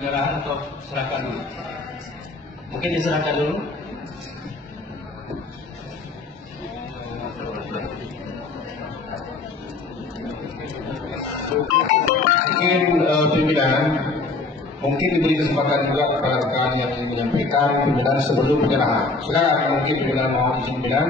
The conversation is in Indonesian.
Penyerahan atau serahkan dulu? Mungkin diserahkan dulu. Mungkin pimpinan mungkin diberi kesempatan juga kepada rekan yang ingin menyampaikan pimpinan sebelum penyerahan. Silakan mungkin pimpinan mau izin pimpinan.